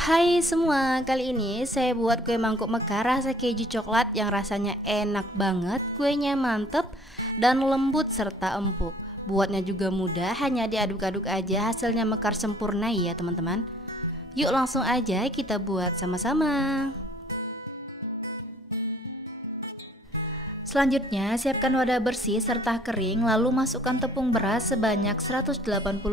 Hai semua, kali ini saya buat kue mangkuk mekar rasa keju coklat yang rasanya enak banget, kuenya mantep dan lembut serta empuk. Buatnya juga mudah, hanya diaduk-aduk aja hasilnya mekar sempurna ya teman-teman. Yuk langsung aja kita buat sama-sama. Selanjutnya, siapkan wadah bersih serta kering, lalu masukkan tepung beras sebanyak 180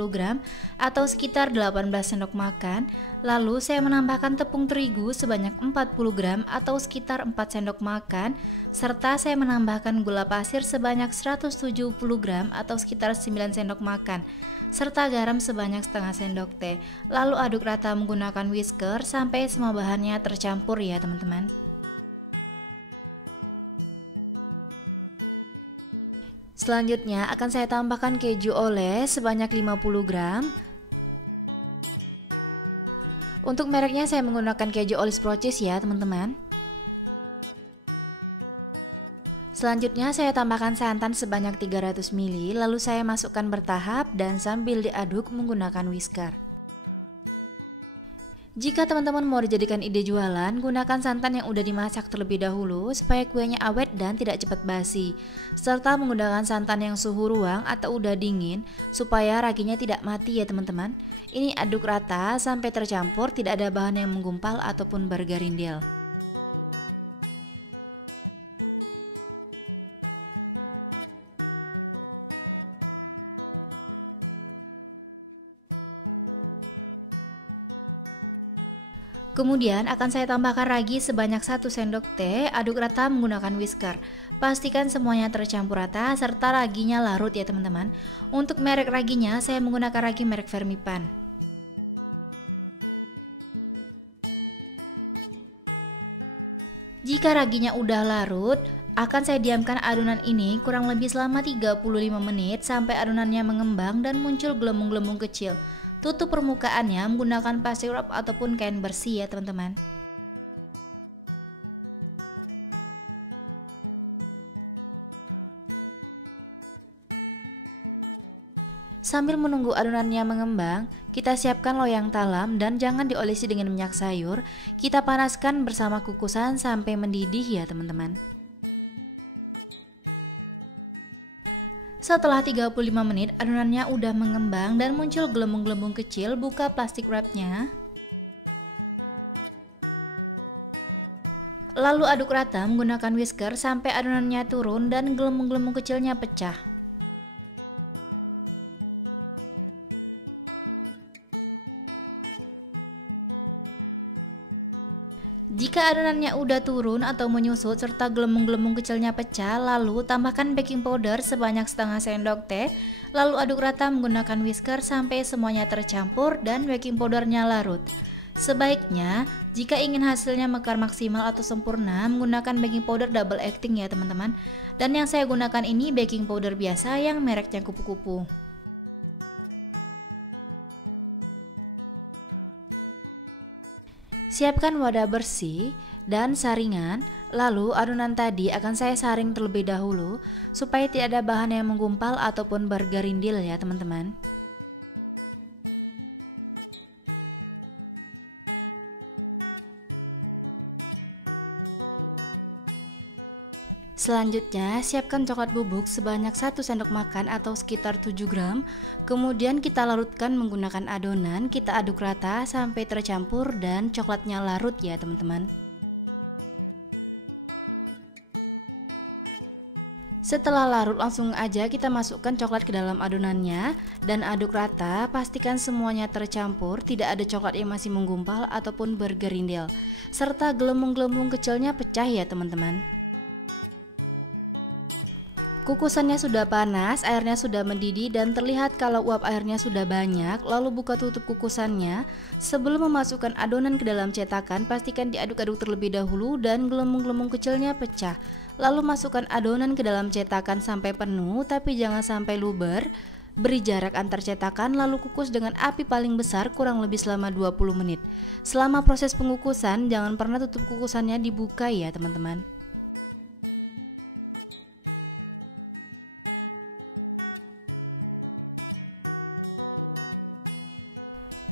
gram atau sekitar 18 sendok makan. Lalu saya menambahkan tepung terigu sebanyak 40 gram atau sekitar 4 sendok makan, serta saya menambahkan gula pasir sebanyak 170 gram atau sekitar 9 sendok makan, serta garam sebanyak setengah sendok teh. Lalu aduk rata menggunakan whisker sampai semua bahannya tercampur ya teman-teman. Selanjutnya akan saya tambahkan keju oles sebanyak 50 gram. Untuk mereknya saya menggunakan keju oles Proces ya teman-teman. Selanjutnya saya tambahkan santan sebanyak 300 ml, lalu saya masukkan bertahap dan sambil diaduk menggunakan whisker. Jika teman-teman mau dijadikan ide jualan, gunakan santan yang udah dimasak terlebih dahulu supaya kuenya awet dan tidak cepat basi. Serta menggunakan santan yang suhu ruang atau udah dingin supaya raginya tidak mati ya teman-teman. Ini aduk rata sampai tercampur, tidak ada bahan yang menggumpal ataupun bergerindil. Kemudian akan saya tambahkan ragi sebanyak 1 sendok teh, aduk rata menggunakan whisker. Pastikan semuanya tercampur rata serta raginya larut ya teman-teman. Untuk merek raginya saya menggunakan ragi merek Fermipan. Jika raginya udah larut, akan saya diamkan adonan ini kurang lebih selama 35 menit sampai adonannya mengembang dan muncul gelembung-gelembung kecil. Tutup permukaannya menggunakan plastik wrap ataupun kain bersih ya teman-teman. Sambil menunggu adonannya mengembang, kita siapkan loyang talam dan jangan diolesi dengan minyak sayur. Kita panaskan bersama kukusan sampai mendidih ya teman-teman. Setelah 35 menit adonannya udah mengembang dan muncul gelembung-gelembung kecil, buka plastik wrapnya. Lalu aduk rata menggunakan whisker sampai adonannya turun dan gelembung-gelembung kecilnya pecah. Jika adonannya udah turun atau menyusut serta gelembung-gelembung kecilnya pecah, lalu tambahkan baking powder sebanyak setengah sendok teh, lalu aduk rata menggunakan whisker sampai semuanya tercampur dan baking powdernya larut. Sebaiknya, jika ingin hasilnya mekar maksimal atau sempurna, menggunakan baking powder double acting ya teman-teman. Dan yang saya gunakan ini baking powder biasa yang mereknya kupu-kupu. Siapkan wadah bersih dan saringan, lalu adonan tadi akan saya saring terlebih dahulu supaya tidak ada bahan yang menggumpal ataupun bergerindil ya teman-teman. Selanjutnya, siapkan coklat bubuk sebanyak 1 sendok makan atau sekitar 7 gram. Kemudian kita larutkan menggunakan adonan, kita aduk rata sampai tercampur dan coklatnya larut ya teman-teman. Setelah larut langsung aja kita masukkan coklat ke dalam adonannya dan aduk rata, pastikan semuanya tercampur, tidak ada coklat yang masih menggumpal ataupun bergerindil. Serta gelembung-gelembung kecilnya pecah ya teman-teman. Kukusannya sudah panas, airnya sudah mendidih dan terlihat kalau uap airnya sudah banyak. Lalu buka tutup kukusannya. Sebelum memasukkan adonan ke dalam cetakan, pastikan diaduk-aduk terlebih dahulu dan gelembung-gelembung kecilnya pecah. Lalu masukkan adonan ke dalam cetakan sampai penuh, tapi jangan sampai luber. Beri jarak antar cetakan lalu kukus dengan api paling besar kurang lebih selama 20 menit. Selama proses pengukusan, jangan pernah tutup kukusannya dibuka ya teman-teman.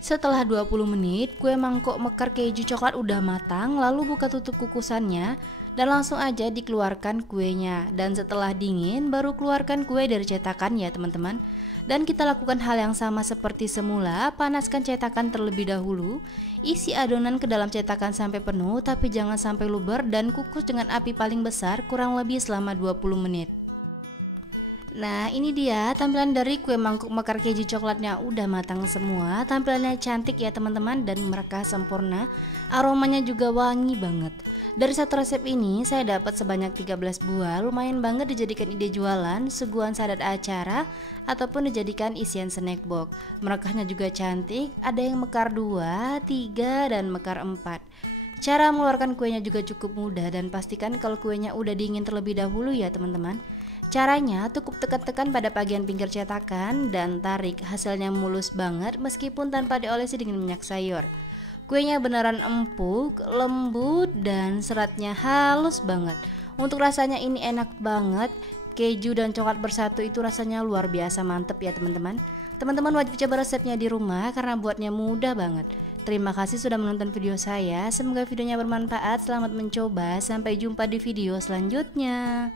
Setelah 20 menit, kue mangkok mekar keju coklat udah matang, lalu buka tutup kukusannya dan langsung aja dikeluarkan kuenya. Dan setelah dingin, baru keluarkan kue dari cetakan ya teman-teman. Dan kita lakukan hal yang sama seperti semula, panaskan cetakan terlebih dahulu, isi adonan ke dalam cetakan sampai penuh tapi jangan sampai luber dan kukus dengan api paling besar kurang lebih selama 20 menit. Nah ini dia tampilan dari kue mangkuk mekar keju coklatnya udah matang semua. Tampilannya cantik ya teman-teman dan mereka sempurna. Aromanya juga wangi banget. Dari satu resep ini saya dapat sebanyak 13 buah. Lumayan banget dijadikan ide jualan, suguhan saat acara, ataupun dijadikan isian snack box. Merekahnya juga cantik, ada yang mekar 2, 3, dan mekar 4. Cara mengeluarkan kuenya juga cukup mudah dan pastikan kalau kuenya udah dingin terlebih dahulu ya teman-teman. Caranya cukup tekan-tekan pada bagian pinggir cetakan dan tarik, hasilnya mulus banget meskipun tanpa diolesi dengan minyak sayur. Kuenya beneran empuk, lembut dan seratnya halus banget. Untuk rasanya ini enak banget, keju dan coklat bersatu itu rasanya luar biasa mantep ya teman-teman. Teman-teman wajib coba resepnya di rumah karena buatnya mudah banget. Terima kasih sudah menonton video saya, semoga videonya bermanfaat, selamat mencoba, sampai jumpa di video selanjutnya.